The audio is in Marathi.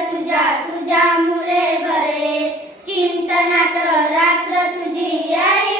तुझ्या तुझ्यामुळे बरे चिंतनात रात्र तुझी आई